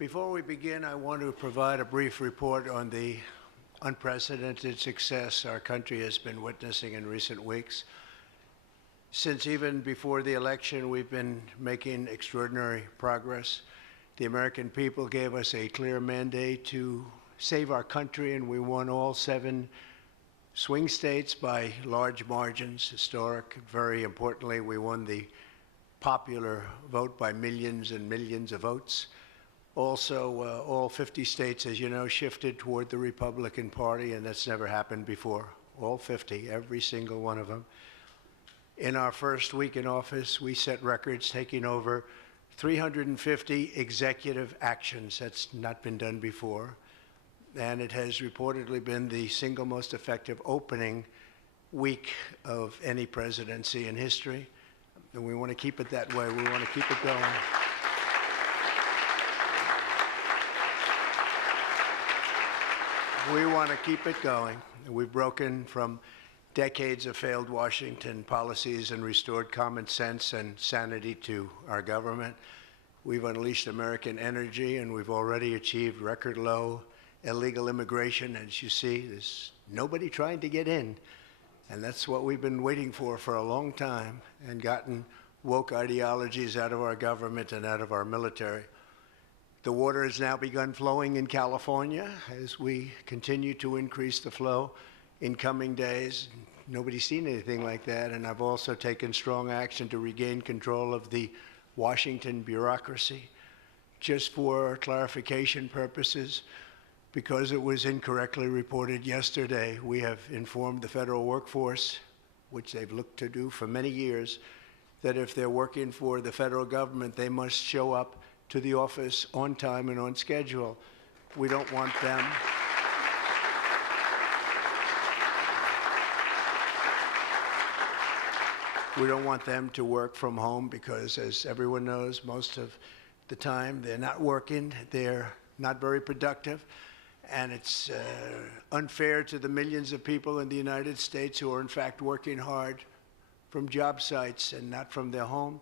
Before we begin, I want to provide a brief report on the unprecedented success our country has been witnessing in recent weeks. Since even before the election, we've been making extraordinary progress. The American people gave us a clear mandate to save our country, and we won all 7 swing states by large margins, historic. Very importantly, we won the popular vote by millions and millions of votes. Also, all 50 states, as you know, shifted toward the Republican Party, and that's never happened before. All 50, every single one of them. In our first week in office, we set records, taking over 350 executive actions. That's not been done before. And it has reportedly been the single most effective opening week of any presidency in history. And we want to keep it that way. We want to keep it going. We want to keep it going. We've broken from decades of failed Washington policies and restored common sense and sanity to our government. We've unleashed American energy, and we've already achieved record low illegal immigration. As you see, there's nobody trying to get in. And that's what we've been waiting for a long time, and gotten woke ideologies out of our government and out of our military. The water has now begun flowing in California as we continue to increase the flow in coming days. Nobody's seen anything like that, and I've also taken strong action to regain control of the Washington bureaucracy. Just for clarification purposes, because it was incorrectly reported yesterday, we have informed the federal workforce, which they've looked to do for many years, that if they're working for the federal government, they must show up to the office on time and on schedule. We don't want them to work from home because, as everyone knows, most of the time they're not working, they're not very productive, and it's unfair to the millions of people in the United States who are in fact working hard from job sites and not from their home.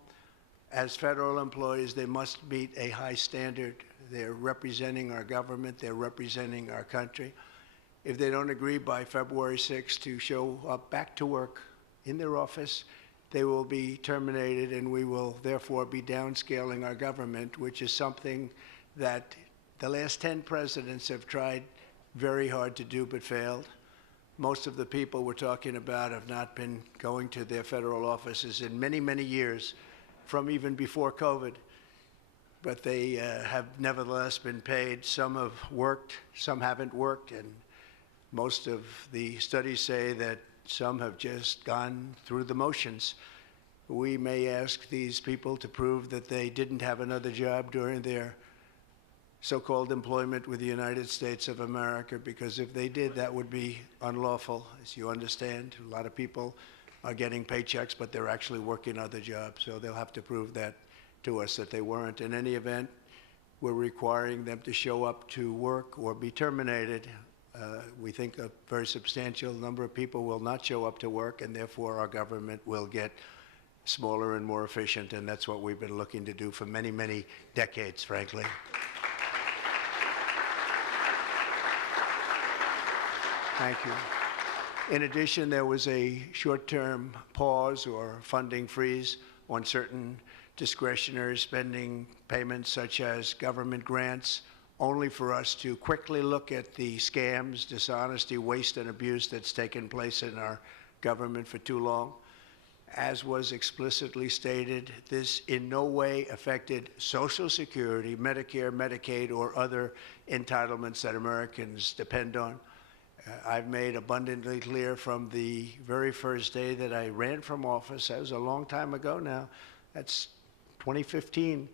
As federal employees, they must meet a high standard. They're representing our government, they're representing our country. If they don't agree by February 6th to show up back to work in their office, they will be terminated, and we will therefore be downscaling our government, which is something that the last 10 presidents have tried very hard to do but failed. Most of the people we're talking about have not been going to their federal offices in many, many years, from even before COVID. But they have nevertheless been paid. Some have worked, some haven't worked, and most of the studies say that some have just gone through the motions. We may ask these people to prove that they didn't have another job during their so-called employment with the United States of America, because if they did, that would be unlawful. As you understand, a lot of people are getting paychecks, but they're actually working other jobs, so they'll have to prove that to us that they weren't. In any event, we're requiring them to show up to work or be terminated. We think a very substantial number of people will not show up to work, and therefore our government will get smaller and more efficient, and that's what we've been looking to do for many, many decades, frankly. Thank you. In addition, there was a short-term pause or funding freeze on certain discretionary spending payments, such as government grants, only for us to quickly look at the scams, dishonesty, waste, and abuse that's taken place in our government for too long. As was explicitly stated, this in no way affected Social Security, Medicare, Medicaid, or other entitlements that Americans depend on. I've made abundantly clear from the very first day that I ran from office. That was a long time ago now. That's 2015.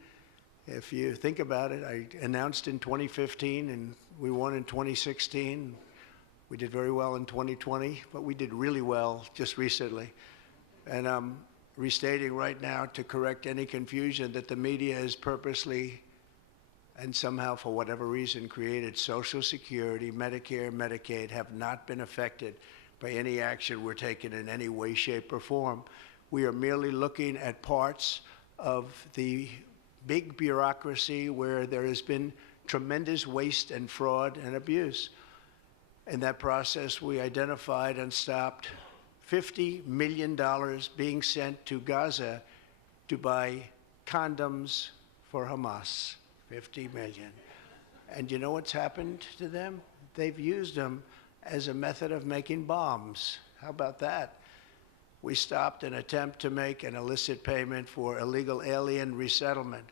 If you think about it, I announced in 2015, and we won in 2016. We did very well in 2020, but we did really well just recently. And I'm restating right now to correct any confusion that the media has purposely and somehow, for whatever reason, created. Social Security, Medicare, Medicaid have not been affected by any action we're taking in any way, shape, or form. We are merely looking at parts of the big bureaucracy where there has been tremendous waste and fraud and abuse. In that process, we identified and stopped $50 million being sent to Gaza to buy condoms for Hamas. 50 million. And you know what's happened to them? They've used them as a method of making bombs. How about that? We stopped an attempt to make an illicit payment for illegal alien resettlement.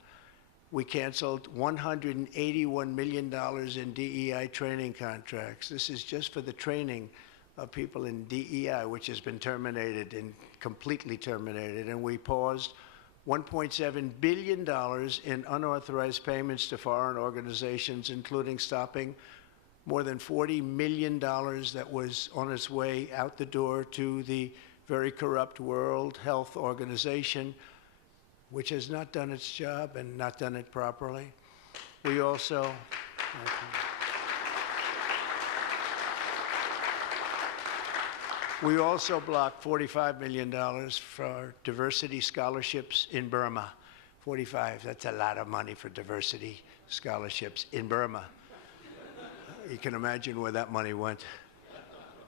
We canceled $181 million in DEI training contracts. This is just for the training of people in DEI, which has been terminated and completely terminated. And we paused $1.7 billion in unauthorized payments to foreign organizations, including stopping more than $40 million that was on its way out the door to the very corrupt World Health Organization, which has not done its job and not done it properly. We also blocked $45 million for diversity scholarships in Burma. 45, that's a lot of money for diversity scholarships in Burma. You can imagine where that money went.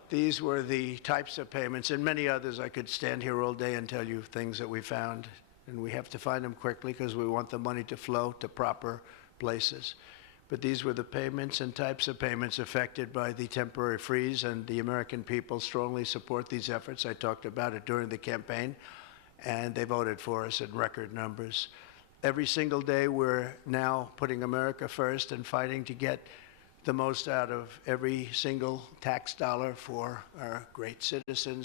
These were the types of payments, and many others. I could stand here all day and tell you things that we found, and we have to find them quickly because we want the money to flow to proper places. But these were the payments and types of payments affected by the temporary freeze, and the American people strongly support these efforts. I talked about it during the campaign, and they voted for us in record numbers. Every single day, we're now putting America first and fighting to get the most out of every single tax dollar for our great citizens.